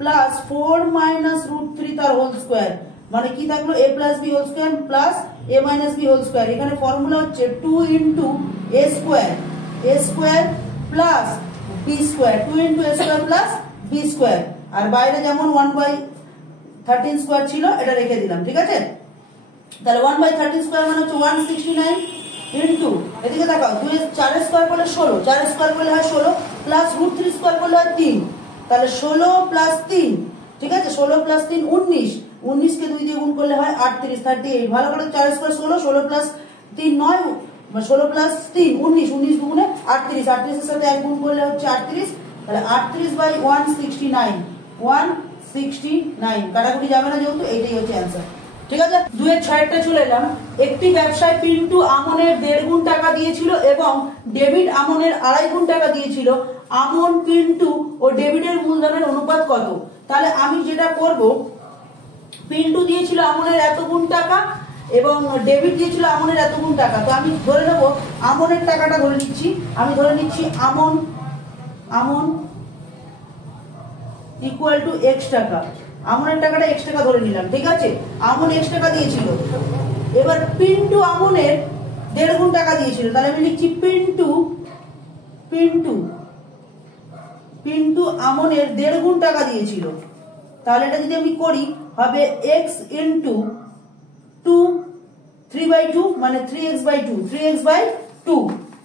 plus 4 minus root 3 তার হোল স্কয়ার মানে কি থাকলো a plus b whole square plus a minus b whole square. এখানে ফর্মুলা হচ্ছে 2 into a square plus b square 2 into a square plus b square আর বাইরে যেমন 1 by 13 square ছিল এটা রেখে দিলাম, ঠিক আছে। তাহলে 1 বাই 13 স্কয়ার মানে হচ্ছে 169 ইনটু এদিকে তাকাও 2 এর 4 এর স্কয়ার করলে 16 4 এর স্কয়ার করলে হয় 16 প্লাস রুট 3 স্কয়ার করলে হয় 3 তাহলে 16 প্লাস 3, ঠিক আছে 16 প্লাস 3 19 19 কে 2 দিয়ে গুণ করলে হয় 38 38 ভালো করে 4 স্কয়ার 16 16 প্লাস 3 9 16 প্লাস 3 19 19 গুণে 38 38 এর সাথে 1 গুণ করলে হচ্ছে 38 তাহলে 38 বাই 169 কাটাকুটি যাবে না যেহেতু এইটাই হচ্ছে অ্যানসার, ঠিক আছে। 2 এর 6টা চলে এলাম। একটি ব্যবসায় পিন্টু আমনের 1.5 গুণ টাকা দিয়েছিল এবং ডেভিড আমনের 2.5 গুণ টাকা দিয়েছিল। আমন পিন্টু ও ডেভিডের মূলধনের অনুপাত কত? তাহলে আমি যেটা করব পিন্টু দিয়েছিল আমনের এত গুণ টাকা এবং ডেভিড দিয়েছিল আমনের এত গুণ টাকা। তো আমি ধরে নেব আমনের টাকাটা ধরে নিচ্ছি, আমি ধরে নিচ্ছি আমন ইকুয়াল টু x টাকা, আমনের টাকাটা x টাকা ধরে নিলাম, ঠিক আছে। আমন x টাকা দিয়েছিল, এবার পিন্টু আমনের 1.5 গুণ টাকা দিয়েছিল তাহলে আমি লিখছি পিন্টু আমনের 1.5 গুণ টাকা দিয়েছিল। তাহলে এটা যদি আমি করি হবে x ইন্টু 2 3/2 মানে 3x বাই 2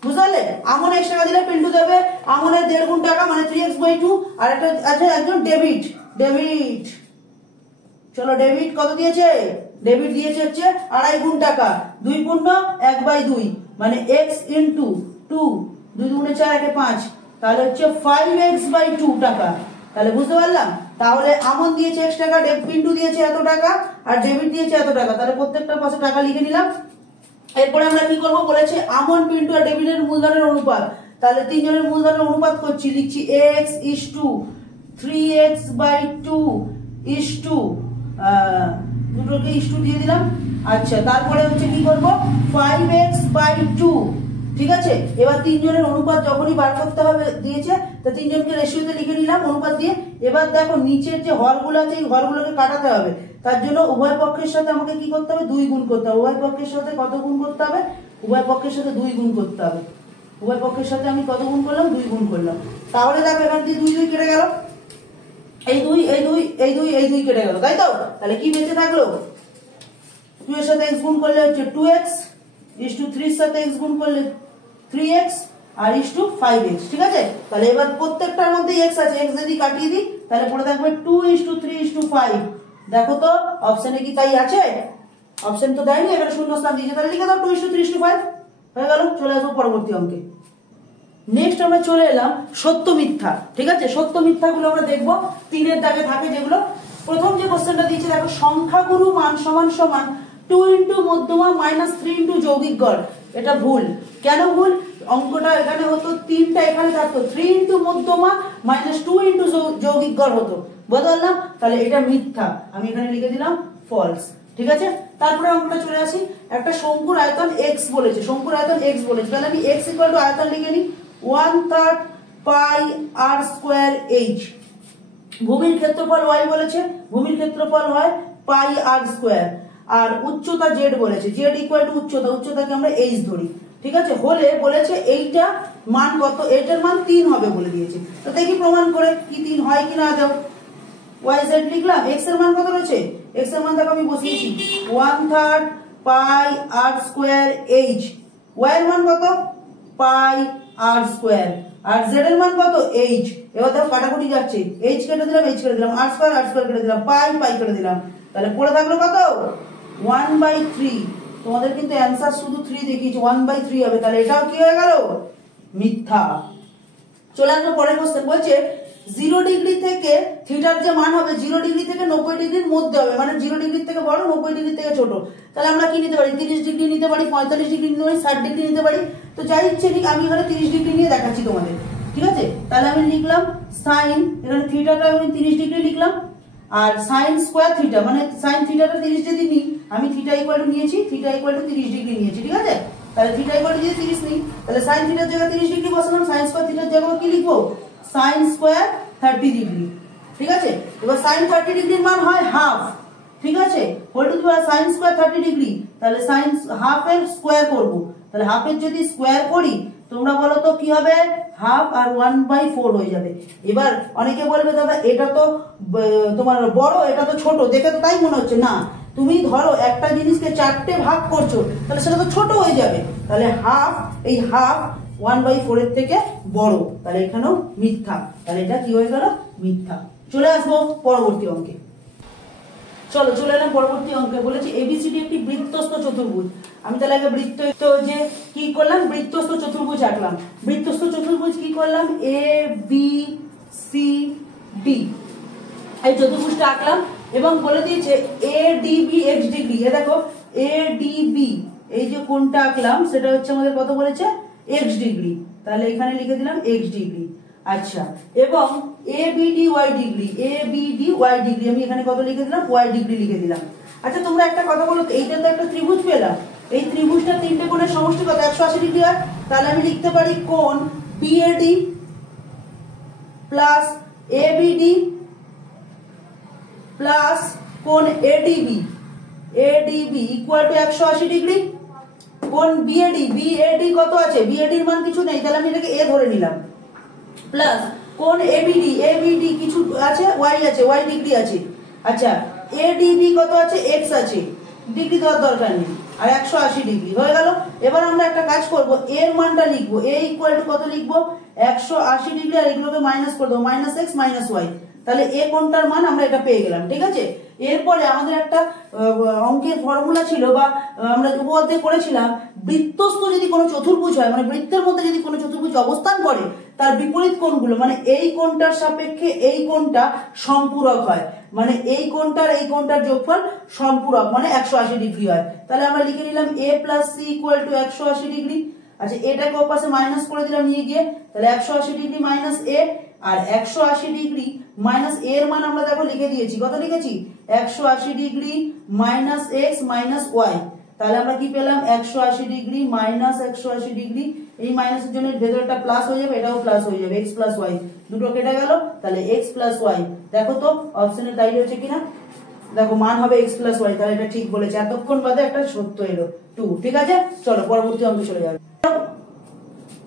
বুঝলে। আমন x টাকা দিলে পিন্টু দেবে আমনের 1.5 গুণ টাকা মানে 3x বাই 2 আর একটা আছে একজন ডেভিড চলো ডেভিড কত দিয়েছে, ডেভিড দিয়েছে হচ্ছে 2.5 গুণ টাকা 2 পূর্ণ 1/2 মানে x ইন্টু 2 2 গুণে 4 একে 5 তাহলে হচ্ছে 5x বাই 2 টাকা। তাহলে বুঝতে পারলাম, তাহলে আমন দিয়েছে x টাকা, পিন্টু দিয়েছে এত টাকা আর ডেভিড দিয়েছে এত টাকা, তাহলে প্রত্যেকটার পাশে টাকা লিখে নিলাম। এরপরে আমরা কি করব বলেছে আমন পিন্টু আর ডেভিডের মূলধনের অনুপাত, তাহলে তিনজনের মূলধনের অনুপাত করছি, লিখছি x is to 3x by 2 is to দুটোকে is to দিয়ে দিলাম। আচ্ছা তারপরে হচ্ছে কি করব 5x by 2, ঠিক আছে। এবার তিনজনের অনুপাত যখনই বার করতে হবে দিয়েছে তো তিনজনকে রেশিওতে লিখে নিলাম অনুপাত দিয়ে। এবার দেখো নিচের যে হরগুলো আছে এই হরগুলোকে কাটাতে হবে, তার জন্য উভয় পক্ষের সাথে আমাকে কি করতে হবে 2 গুণ করতে হবে। উভয় পক্ষের সাথে কত গুণ করতে হবে, উভয় পক্ষের সাথে 2 গুণ করতে হবে। উভয় পক্ষের সাথে আমি কত গুণ করলাম 2 গুণ করলাম। তাহলে দেখো এখান থেকে 2 2 কেটে গেল, এই 2 এই 2 এই 2 এই 2 কেটে গেল, তাই তো। তাহলে কি বেঁচে থাকলো 2 এর সাথে x গুণ করলে হচ্ছে 2x is to 3 এর সাথে x গুণ করলে 3x R is to 5x, ঠিক আছে। তাহলে এবার প্রত্যেকটার মধ্যে x আছে, x যদি কাটিয়ে দিই তাহলে পড়ে থাকবে 2 is to 3 is to 5 দেখো তো অপশনে কি তাই আছে? অপশন তো দেয়নি, এখানে শূন্যস্থান দিয়েছে, তাহলে লিখে দাও 2:3:5 হয়ে গেল। চলে আসবো পরবর্তী অঙ্কে। নেক্সট আমরা চলে এলাম সত্য মিথ্যা। ঠিক আছে, সত্য মিথ্যা গুলো আমরা দেখবো, 3-এর দাগে থাকে যেগুলো। প্রথম যে কোশ্চেনটা দিয়েছে দেখো, সংখ্যাগুরু মান সমান সমান 2 ইন্টু মধ্যমা মাইনাস 3 ইন্টু যৌগিক গড়। এটা ভুল। কেন ভুল? অঙ্কটা এখানে হতো 3টা, এখানে থাকতো 3 ইন্টু মধ্যমা মাইনাস 2 ইন্টু যৌগিক গড় হতো, বদলাম, তাহলে এটা মিথ্যা, আমি এখানে লিখে দিলাম ফলস। ঠিক আছে, তারপরে অঙ্কটা চলে আসি। একটা শঙ্কুর আয়তন x বলেছে, শঙ্কুর আয়তন x বলেছে, তাহলে আমি x ইকুয়াল টু আয়তন লিখে নিই 1/3 পাই r স্কয়ার h। ভূমির ক্ষেত্রফল y বলেছে, ভূমির ক্ষেত্রফল হয় পাই r স্কয়ার। আর উচ্চতা z বলেছে, z ইকুয়াল টু উচ্চতা, উচ্চতাকে আমরা h ধরি। ঠিক আছে, হলে বলেছে এইটা মান কত, এইটার মান 3 হবে বলে দিয়েছে। তো দেখি প্রমাণ করে কি 3 হয় কিনা। দাও yz লিখলাম, x এর মান কত রয়েছে, x এর মান দেখো আমি বসিয়েছি 1/3 পাই r স্কয়ার h। y এর মান কত, পাই r স্কয়ার। আর z এর মান কত, h। এবার দেখো কাটাকুটি যাচ্ছে, h কেটে দিলাম, h কেটে দিলাম, r স্কয়ার কেটে দিলাম, পাই কেটে দিলাম, তাহলে পড়ে থাকলো কত 1/3। তোমাদের কিন্তু অ্যান্সার শুধু 3 দেখিয়েছি, 1/3 হবে, তাহলে এটাও কি হয়ে গেল, মিথ্যা। চলে আসবো পরের কোশ্চেন। বলছে 0 ডিগ্রি থেকে থিটার যে মান হবে 0 ডিগ্রি থেকে 90 ডিগ্রির মধ্যে হবে, মানে 0 ডিগ্রি থেকে বড়, 90 ডিগ্রি থেকে ছোট। তাহলে আমরা কি নিতে পারি, 30 ডিগ্রি নিতে পারি, 45 ডিগ্রি নিতে পারি, 60 ডিগ্রি নিতে পারি। তো যাই ইচ্ছে নিক, আমি এখানে 30 ডিগ্রি নিয়ে দেখাচ্ছি তোমাদের। ঠিক আছে, তাহলে আমি লিখলাম সাইন, এখানে থিটাটা আমি 30 ডিগ্রি লিখলাম, আর সাইন স্কয়ার থিটা, মানে সাইন থিটাটা 30 ডিগ্রি নিই, আমি থিটা ইকুয়াল টু নিয়েছি, থিটা ইকুয়াল টু 30 ডিগ্রি নিয়েছি। ঠিক আছে, তাহলে থিটা ইকুয়াল টু 30 নিই, তাহলে সাইন থিটার জায়গায় 30 ডিগ্রি বসালাম, সাইন স্কয়ার থিটার জায়গায় কি লিখবো, সাইন স্কয়ার 30 ডিগ্রি। ঠিক আছে, এবার সাইন 30 ডিগ্রির মান হয় হাফ। ঠিক আছে, whole to the power sine square 30 degree, তাহলে সাইন হাফ এর স্কয়ার করব, তাহলে হাফ এর যদি স্কয়ার করি তোমরা বলো তো কি হবে, হাফ আর 1/4 হয়ে যাবে। এবার অনেকে বলবে দাদা এটা তো তোমার বড়, এটা তো ছোট, দেখে তো তাই মনে হচ্ছে। না, তুমি ধরো একটা জিনিসকে 4টে ভাগ করছো, তাহলে সেটা তো ছোট হয়ে যাবে, তাহলে হাফ, এই হাফ 1/4 এর থেকে বড়, তাহলে এখানেও মিথ্যা, তাহলে এটা কি হয়ে গেল, মিথ্যা। চলে আসবো পরবর্তী অঙ্কে। চলো চলে এলাম পরবর্তী অঙ্কে। বলেছি এবিসিডি একটি বৃত্তস্থ চতুর্ভুজ। আমি তাহলে আগে বৃত্ত যে কি করলাম, বৃত্তস্থ চতুর্ভুজ আঁকলাম। বৃত্তস্থ চতুর্ভুজ কি করলাম, এ বি সি ডি, এই চতুর্ভুজটা আঁকলাম এবং বলে দিয়েছে এ ডিবি এক্স ডিগ্রি। এ দেখো এ ডিবি, এই যে কোণটা আঁকলাম সেটা হচ্ছে আমাদের কত বলেছে, এক্স ডিগ্রি, তাহলে এখানে লিখে দিলাম এক্স ডিগ্রি। আচ্ছা, এবং A BD Y degree, A BD Y degree, আমি এখানে কত লিখে দিলাম, ওয়াই ডিগ্রি লিখে দিলাম। আচ্ছা, তোমরা একটা কথা বলো, এইটা তো একটা ত্রিভুজ পেলাম, এই ত্রিভুজটা 3টে কোণের সমষ্টি কত, 180 ডিগ্রি হয়, তাহলে আমি লিখতে পারি কোণ বিএডি প্লাস এবিডি প্লাস কোণ ADB, ADB equal to 180 degree. কোণ বিএডি, বিএডি কত আছে, বিএডির মান কিছু নেই, তাহলে আমি এটাকে এ ধরে নিলাম, প্লাস কোণ এবিডি, এবিডি কিছু আছে, ওয়াই আছে, ওয়াই ডিগ্রি আছে। আচ্ছা, এডিবি কত আছে, এক্স আছে, ডিগ্রি দেওয়ার দরকার নেই, আর 180 ডিগ্রি হয়ে গেল। এবার আমরা একটা কাজ করব, এর মানটা লিখবো, এ ইকুয়াল টু কত লিখবো, 180 ডিগ্রি, আর এগুলোকে মাইনাস করে দেবো, মাইনাস এক্স মাইনাস ওয়াই, তাহলে এ কোণটার মান আমরা এটা পেয়ে গেলাম। ঠিক আছে, এরপরে আমাদের একটা অঙ্কের ফর্মুলা ছিল, বা আমরা উপপাদ্য করেছিলাম, বৃত্তস্থ যদি কোনো চতুর্ভুজ হয়, মানে বৃত্তের মধ্যে যদি কোনো চতুর্ভুজ অবস্থান করে, তার বিপরীত কোণগুলো, মানে এই কোণটার সাপেক্ষে এই কোণটা সম্পূরক হয়, মানে এই কোণটার যোগফল সম্পূরক, মানে 180 ডিগ্রি হয়। তাহলে আমরা লিখে নিলাম A plus C equal to 180 degree. আচ্ছা, এটাকে ওপাশে মাইনাস করে দিলাম নিয়ে গিয়ে, তাহলে 180 ডিগ্রি মাইনাস এ, আর 180 ডিগ্রি মাইনাস এর মান আমরা দেখো লিখে দিয়েছি, কত লিখেছি, 180 degree minus X minus Y, তাহলে আমরা কি পেলাম, 180 ডিগ্রি মাইনাস 180 ডিগ্রি, এই মাইনাসের জন্য ভেতরটা প্লাস হয়ে যাবে, এটাও প্লাস হয়ে যাবে, এক্স প্লাস ওয়াই দুটো কেটে গেল, তাহলে এক্স প্লাস ওয়াই। দেখো তো অপশনে তাই হয়েছে কিনা, দেখো মান হবে এক্স প্লাস ওয়াই, তাহলে এটা ঠিক বলেছে, এতক্ষণ বাদে একটা সত্য এলো 2। ঠিক আছে, চলো পরবর্তী অঙ্কে চলে যাবে।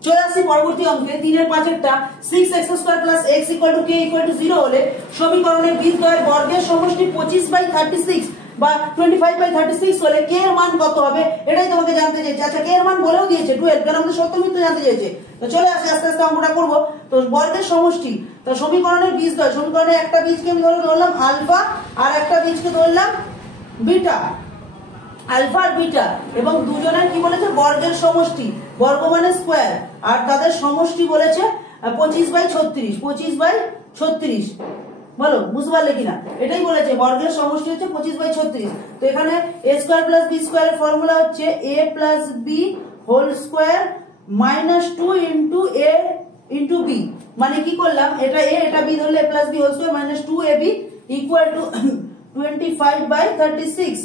চলে আসছি পরবর্তী অঙ্কে। 3/5 6x² plus x equal to k equal to 0 হলে সমীকরণের বীজদ্বয়ের বর্গের সমষ্টি 25/36 বা 25/36 হলে k এর মান কত হবে, এটাই তোমাকে জানতে চেয়েছে। আচ্ছা, k এর মান বলেও দিয়েছে 12, কারণ আমাদের সত্য মিথ্যা জানতে চেয়েছে। তো চলে আসে আস্তে আস্তে অঙ্কটা করবো। তো বর্গের সমষ্টি, তো সমীকরণের বীজদ্বয়, সমীকরণের একটা বীজকে আমি ধরলাম আলফা আর একটা বীজকে ধরলাম বিটা, আলফা আর বিটা, এবং দুজনের কি বলেছে বর্গের সমষ্টি, বর্গ মানে স্কোয়ার, আর তাদের সমষ্টি বলেছে 25/36, 25/36। বলো বুঝতে পারলে কিনা? এটাই বলেছে বর্গের সমষ্টি হচ্ছে 25/36। তো এখানে a স্কোয়ার প্লাস বি স্কোয়ারের ফর্মুলা হচ্ছে a plus B whole square minus 2 into a into B. মানে কি করলাম, এটা a এটা b ধরলে a plus B whole square minus 2ab equal to 25/36।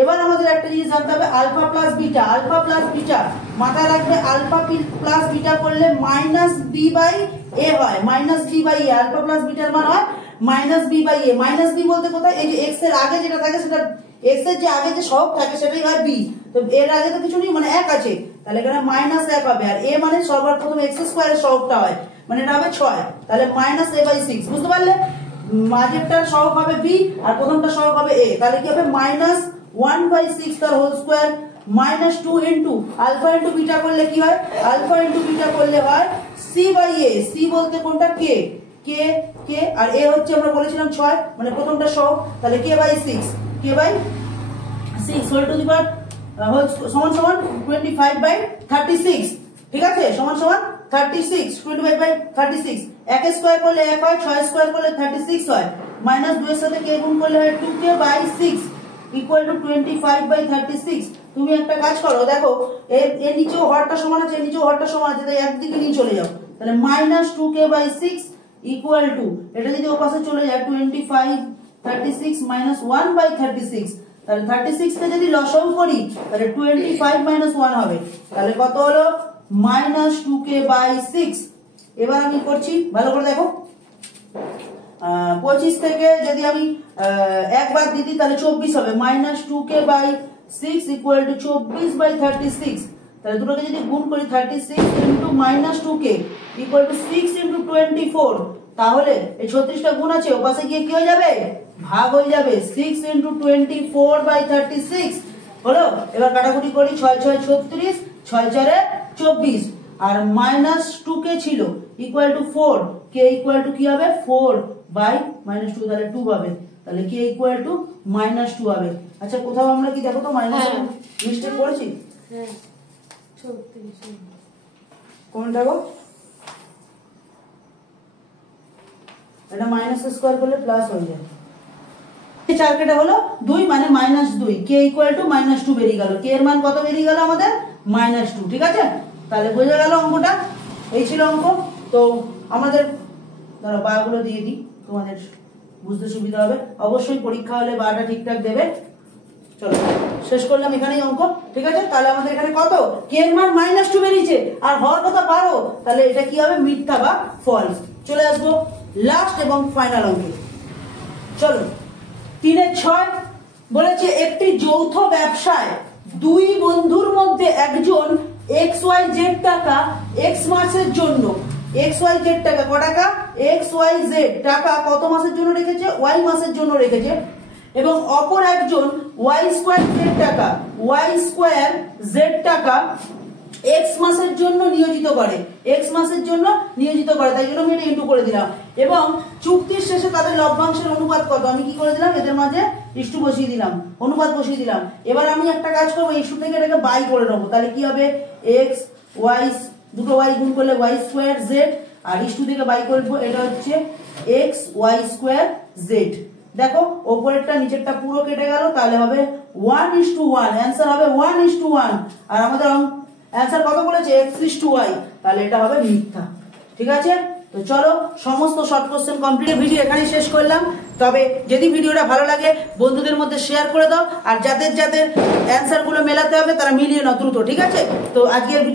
এবার আমাদের একটা জিনিস জানতে হবে, alpha plus beta, alpha plus beta মাথায় রাখবে, আলফা প্লাস বিটা করলে মাইনাস বি বাই এ হয়, minus B by A, alpha plus বিটার মান হয় minus B by A. Minus B বলতে কোথায়, এই যে এক্স এর আগে যেটা থাকে সেটা, এক্স এর যে আগে যে সহগ থাকে সেটাই হয় বি, তো এর আগে তো কিছু নেই মানে এক আছে, তাহলে এখানে মাইনাস 1 হবে, আর এ মানে সবার প্রথম এক্স স্কোয়ারের সহগটা হয়, মানে এটা হবে 6, তাহলে মাইনাস a বাই 6। বুঝতে পারলে, মাঝেরটার সহগ হবে বি আর প্রথমটা সহগ হবে এ, তাহলে কি হবে মাইনাস 1/6 তার whole square minus 2 into alpha into beta করলে কি হয়, আলফা ইন্টু বিটা করলে হয় সি বাই এ, সি বলতে কোনটা কে, কে কে, আর এ হচ্ছে আমরা বলেছিলাম 6, মানে প্রথমটা সহগ, তাহলে k by 6, k by 6 whole to the power সমান সমান 25/36। ঠিক আছে, সমান সমান 36, 25/36। 1 স্কোয়ার করলে 1 হয়, 6 স্কোয়ার করলে 36 হয়, মাইনাস 2 এর সাথে কে গুণ করলে হয় 2k বাই 6 ইকুয়াল টু 25/36। তুমি একটা কাজ করো, দেখো এর নিচেও হরটা সমান আছে, এর নিচেও হরটা সমান আছে, তাই একদিকে নিয়ে চলে যাও, তাহলে minus 2k by 6 equal to, এটা যদি ও পাশে চলে যায় 25/36 মাইনাস 1/36, তাহলে 36 কে যদি লসাগু করি তাহলে 25 মাইনাস 1 হবে, তাহলে কত হলো মাইনাস 2k বাই 6। এবার আমি করছি, ভালো করে দেখো, 25 থেকে যদি আমি একবার দিদি তাহলে 24 হবে, minus 2k by 6 equal to 24/36। তাহলে দুটোকে যদি গুণ করি 36 into minus 2k equal to 6 into 24, তাহলে এই 36টা গুণ আছে ও পাশে গিয়ে কি হয়ে যাবে, ভাগ হয়ে যাবে, 6 ইন্টু 24/36 হলো। এবার কাটাকুটি করি, 6 6 36, 6 4 24, আর মাইনাস 2k ছিল equal to 4, k equal to কি হবে 4 বাই মাইনাস 2, তাহলে 2 হবে, তাহলে k ইকুয়াল টু মাইনাস 2 হবে। আচ্ছা কোথাও আমরা কি দেখো তো মাইনাস মিস্টেক করেছি, হ্যাঁ 36 কোনটা গো, এটা মাইনাস স্কোয়ার করলে প্লাস হয়ে যায়, এই 4 কেটে হলো 2 মানে minus 2, k equal to minus 2 বেরিয়ে গেল, k এর মান কত বেরিয়ে গেল আমাদের মাইনাস 2। ঠিক আছে, তাহলে বোঝা গেল অঙ্কটা, এই ছিল অঙ্ক। তো আমাদের ধরো বাগুলো দিয়ে দিই, তোমাদের বুঝতে সুবিধা হবে, অবশ্যই পরীক্ষা হলে বাটা ঠিকঠাক দেবে। চলো শেষ করলাম এখানেই অঙ্ক। ঠিক আছে, তাহলে আমাদের এখানে কত, কে এর মান মাইনাস 2 বেরিয়েছে আর হর কথা 12, তাহলে এটা কি হবে মিথ্যা বা ফলস। চলে আসবো লাস্ট এবং ফাইনাল অঙ্কে। চলো 3-6 বলেছে, একটি যৌথ ব্যবসায় দুই বন্ধুর মধ্যে একজন XYZ টাকা X মাসের জন্য, XYZ টাকা ক টাকা, XYZ টাকা কত মাসের জন্য রেখেছে, Y মাসের জন্য রেখেছে, এবং অপর একজন Y2Z টাকা, Y2Z টাকা X মাসের জন্য নিয়োজিত করে, X মাসের জন্য নিয়োজিত করে, তাই জন্য আমি এটা ইনটু করে দিলাম। এবং চুক্তির শেষে তাদের লভ্যাংশের অনুপাত কত, আমি কি করে দিলাম, এদের মাঝে ইস্টু বসিয়ে দিলাম, অনুপাত বসিয়ে দিলাম। এবার আমি একটা কাজ করবো, ইস্টু থেকে এটাকে বাই করে নেবো, তাহলে কি হবে X Y, দুটো Y গুণ করলে Y2Z, আর ইস্টু থেকে বাই করবো, এটা হচ্ছে XY2Z। দেখো ওপরেরটা নিচেরটা পুরো কেটে গেল, তাহলে হবে 1:1, অ্যান্সার হবে 1:1। আর আমাদের অ্যান্সার কত বলেছে, X:Y, তাহলে এটা হবে মিথ্যা। ঠিক আছে, তো চলো সমস্ত শর্ট কোশ্চেন কমপ্লিট। ভিডিও এখানে শেষ করলাম, তবে যদি ভিডিওটা ভালো লাগে বন্ধুদের মধ্যে শেয়ার করে দাও, আর যাদের যাদের অ্যান্সার গুলো মেলাতে হবে তারা মিলিয়ে নাও দ্রুত। ঠিক আছে, তো আজকের ভিডিও